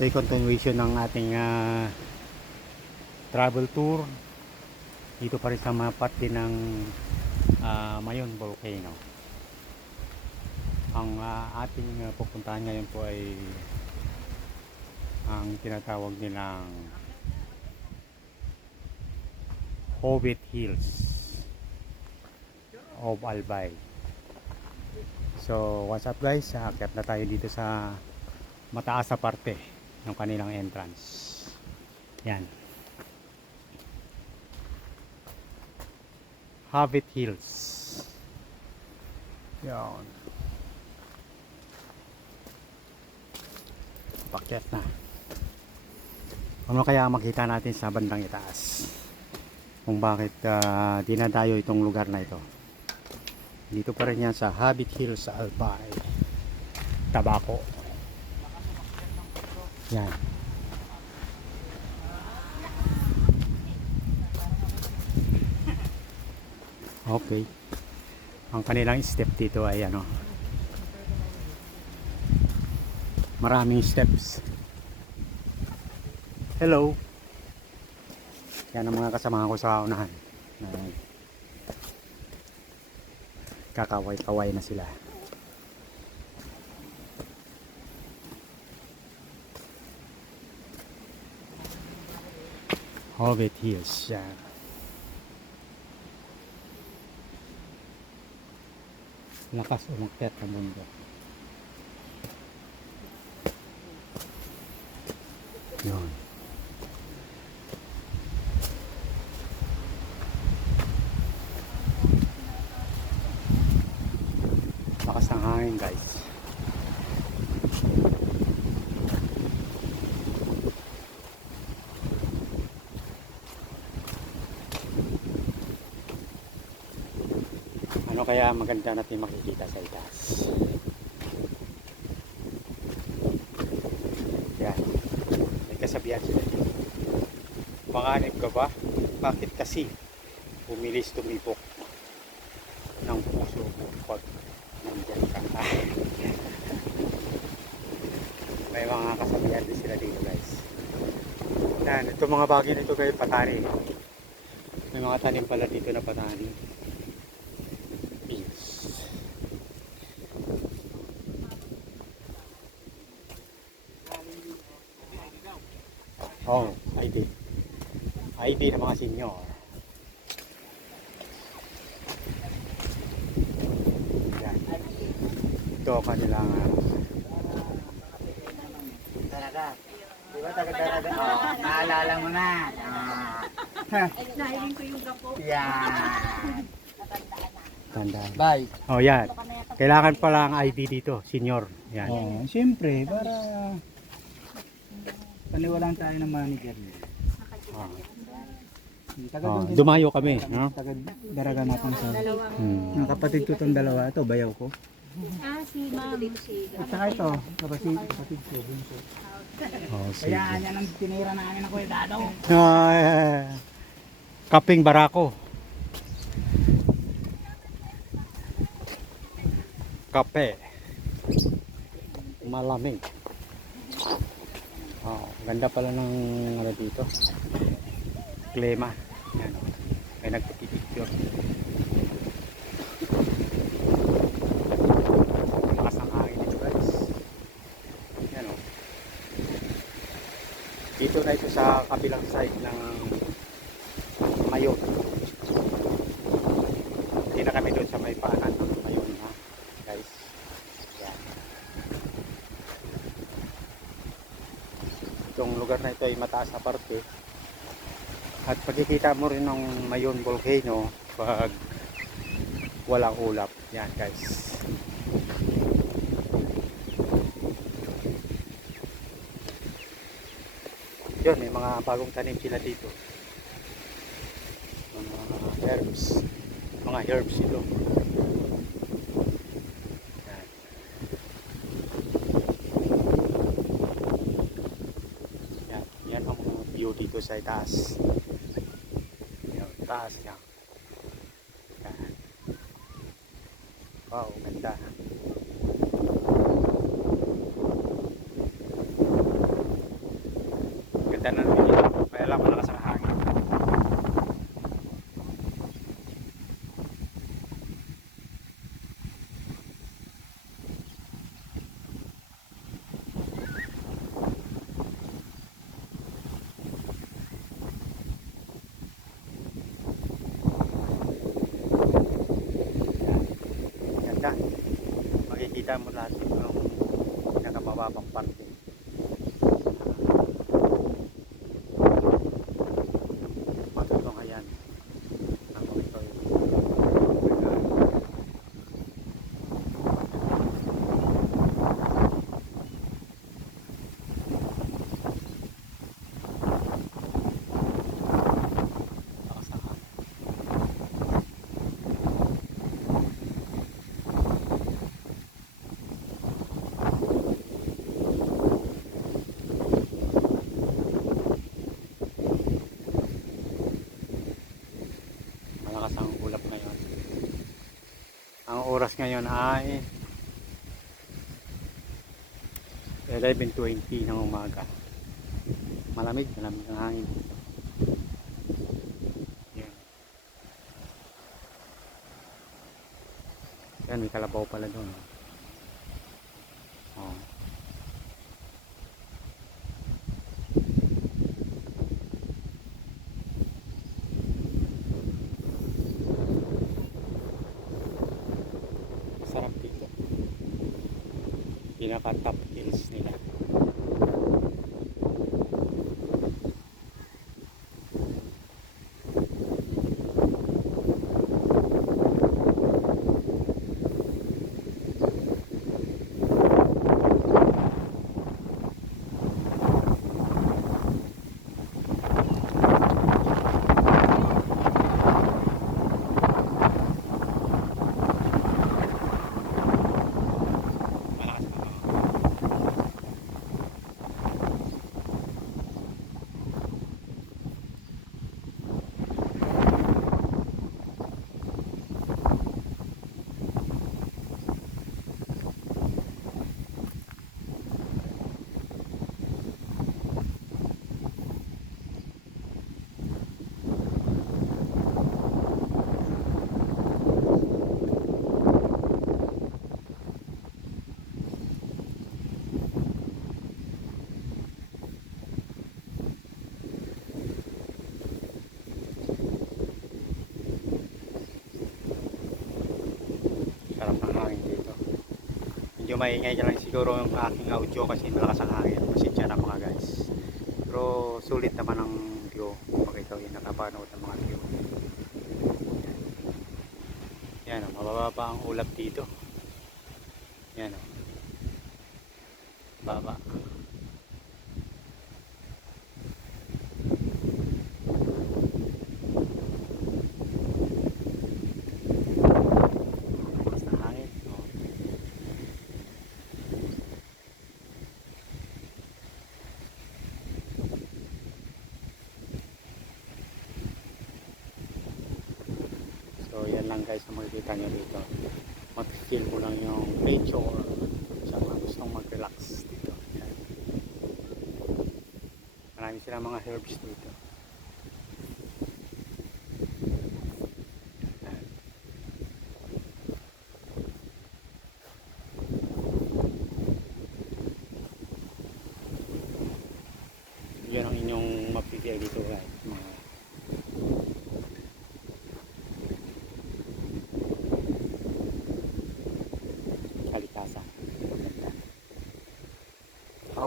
Ito ay continuation ng ating travel tour dito pa rin sa mga parte ng Mayon Volcano. Ang ating pupuntahan ngayon po ay ang tinatawag nilang Hobbit Hills of Albay. So what's up guys, aakyat na tayo dito sa mataas na parte ng kanilang entrance. Yan, Hobbit Hills. Yan, pakyat na. Ano kaya makita natin sa bandang itaas kung bakit dinadayo itong lugar na ito? Dito pa rin yan sa Hobbit Hills sa Albay, Tabaco. Yan. Okay. Ang kanilang step dito ay ano, maraming steps. Hello. Yan ang mga kasama ko sa unahan. Kakaway-kaway na sila. Hobbit Hills. Yan. Lakas umakyat ng mundo. Yun. Lakas ng hangin guys. Ano kaya maganda natin makikita sa itaas? Yan. May kasabihan sila dito. Panganib ka ba? Bakit kasi bumilis tumibok ng puso mo pag nandyan ka? May mga kasabihan din sila dito guys. Yan, ito mga bagay nito kayo patani. May mga tanim pala dito na patani. Oh, ID. ID ng mga senior. Yan. Ito ang kanilang Talaga. Di ba taga-talaga? Oh, naalala mo na. Nahiling ko yung gapo. Yan. tandaan. Bye. Oh, yan. Kailangan pala ang ID dito, senior. Yan. Oh, siyempre, para paniwalaan tayo ng manager niya. Oh. Taga Dumayo kami, no? Taga-daraga natin sa Hmm. ang kapatid ko itong dalawa. Ito, bayaw ko. Si ma'am. At saka ito, kapatid ko. Bunso. Oh, sige. Kaya yan ang tinira namin ng kuwedado. Kaping barako. Kape. Malamig. Oh, ganda pala ng ano dito. Klima. Yan. May nagpipicture. Lakas ang hangin dito guys. Yan o. Dito na ito sa kabilang side ng Mayon. Hindi na kami doon sa may paanan ng Mayon ha guys. Yan. Itong lugar na ito ay mataas na parte. At pagkikita mo rin ng Mayon Volcano pag walang ulap. Yan guys. Yun, may mga bagong tanim sila dito. Mga herbs. Mga herbs ito. Yan. Yan. Yan ang mga view dito sa itaas. Yan, taas niya. Yan. Wow, ganda. makikita mo lahat yung pinakamababang parte. Matutong ayan. Ako ito malakas ang ulap ngayon. Ang oras ngayon ay 11:20 ng umaga. Malamig ang hangin. Yan. Yan, may kalabaw pala doon. Oh. Sarap dito. Pinaka top hills nila. Sarap ng hangin dito. Medyo maingay ka lang siguro yung aking audio kasi malakas ang hangin. Pasensya na mga guys. Pero sulit naman ang view pag ikaw yung nakapanood ng mga view. Yan o, mababa ang ulap dito. Yan o. Baba. Lakas ng hangin. O. So yan lang guys ang makikita nyo dito. Mag-feel mo lang yung nature sa mga gustong mag-relax dito. Yan. Marami silang mga herbs dito. Yan. Yan ang inyong mapipili dito guys. Mga kalikasan.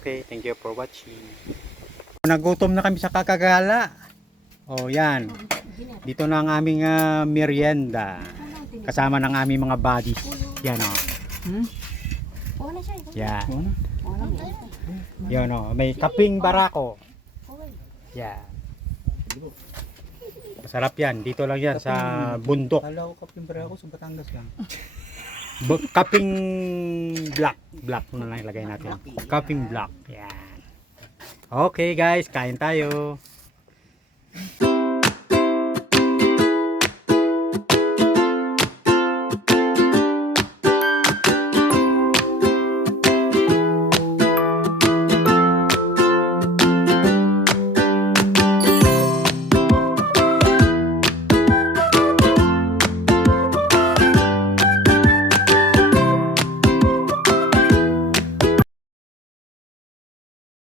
Okay, thank you for watching. Nagutom na kami sa kakagala. Oh, yan. Dito na ang aming merienda. Kasama ng aming mga buddies. Yan oh. Oo na siya. Yan. Oo na. Yan oh. May kaping barako. Yan. Masarap yan. Dito lang yan sa bundok. Kala ko kapimbra ako sa Batangas lang. Kaping black. Black na lang ilagay natin. Kaping black. Yan. Okay guys, kain tayo.